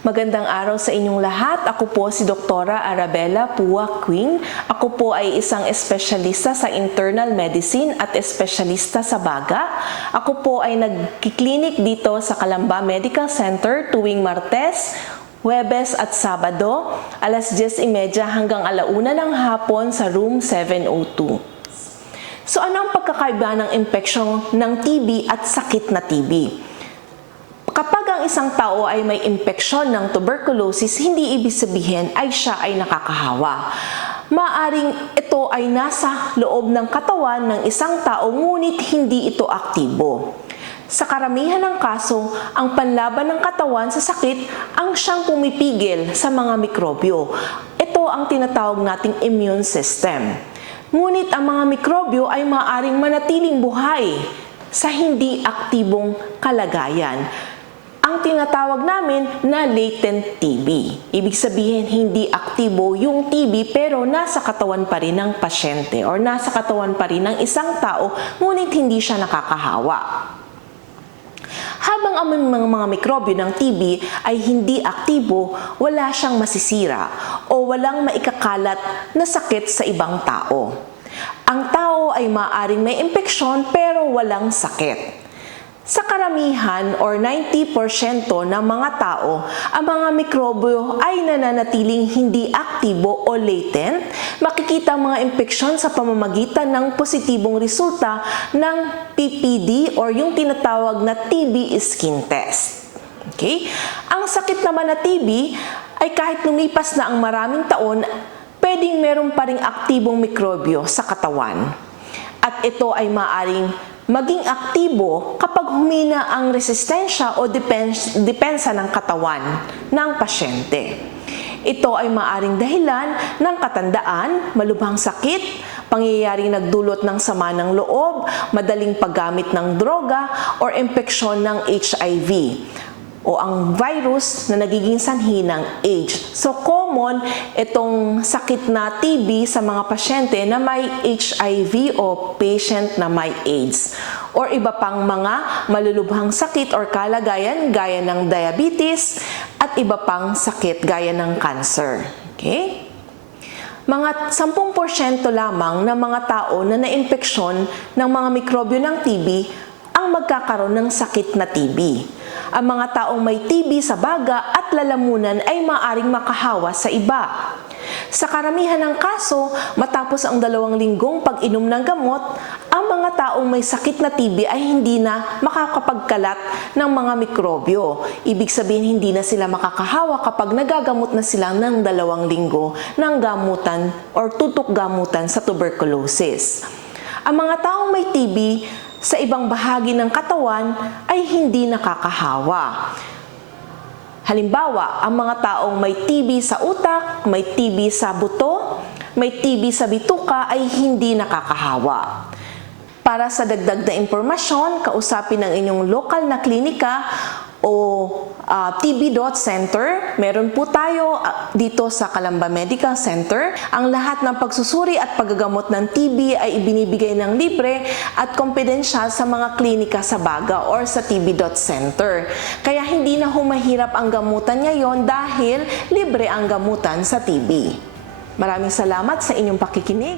Magandang araw sa inyong lahat. Ako po si Doktora Arabella Pua Quing. Ako po ay isang espesyalista sa internal medicine at espesyalista sa baga. Ako po ay nagkiklinik dito sa Calamba Medical Center tuwing Martes, Huwebes at Sabado, alas 10:30 hanggang 1:00 ng hapon sa room 702. So ano ang pagkakaiba ng impeksyon ng TB at sakit na TB? Kapag ang isang tao ay may impeksyon ng tuberculosis, hindi ibig sabihin ay siya ay nakakahawa. Maaring ito ay nasa loob ng katawan ng isang tao ngunit hindi ito aktibo. Sa karamihan ng kaso, ang panlaban ng katawan sa sakit ang siyang pumipigil sa mga mikrobyo. Ito ang tinatawag nating immune system. Ngunit ang mga mikrobyo ay maaaring manatiling buhay sa hindi aktibong kalagayan. Ang tinatawag namin na latent TB. Ibig sabihin, hindi aktibo yung TB pero nasa katawan pa rin ng pasyente or nasa katawan pa rin ng isang tao, ngunit hindi siya nakakahawa. Habang ang mga mikrobyo ng TB ay hindi aktibo, wala siyang masisira o walang maikakalat na sakit sa ibang tao. Ang tao ay maaaring may impeksyon pero walang sakit. Sa karamihan or 90% ng mga tao, ang mga mikrobyo ay nananatiling hindi aktibo o latent. Makikita ang mga impeksyon sa pamamagitan ng positibong resulta ng PPD or yung tinatawag na TB skin test. Okay? Ang sakit naman na TB ay kahit lumipas na ang maraming taon, pwedeng meron pa ring aktibong mikrobyo sa katawan. At ito ay maaaring maging aktibo kapag humina ang resistensya o depensa ng katawan ng pasyente. Ito ay maaaring dahilan ng katandaan, malubhang sakit, pangyayaring nagdulot ng sama ng loob, madaling paggamit ng droga, or impeksyon ng HIV o ang virus na nagiging sanhi ng AIDS. So common itong sakit na TB sa mga pasyente na may HIV o patient na may AIDS or iba pang mga malulubhang sakit or kalagayan gaya ng diabetes at iba pang sakit gaya ng cancer. Okay? Mga 10% lamang ng mga tao na naimpeksyon ng mga mikrobyo ng TB ang magkakaroon ng sakit na TB. Ang mga taong may TB sa baga at lalamunan ay maaaring makahawa sa iba. Sa karamihan ng kaso, matapos ang 2 linggong pag-inom ng gamot, ang mga taong may sakit na TB ay hindi na makakapagkalat ng mga mikrobyo. Ibig sabihin, hindi na sila makakahawa kapag nagagamot na sila ng 2 linggo ng gamutan or tutok gamutan sa tuberculosis. Ang mga taong may TB sa ibang bahagi ng katawan ay hindi nakakahawa. Halimbawa, ang mga taong may TB sa utak, may TB sa buto, may TB sa bituka ay hindi nakakahawa. Para sa dagdag na impormasyon, kausapin ang inyong lokal na klinika o TB.Center. Meron po tayo dito sa Calamba Medical Center. Ang lahat ng pagsusuri at paggagamot ng TB ay ibinibigay ng libre at kompedensyal sa mga klinika sa baga or sa TB.Center. Kaya hindi na humahirap ang gamutan ngayon dahil libre ang gamutan sa TB. Maraming salamat sa inyong pakikinig.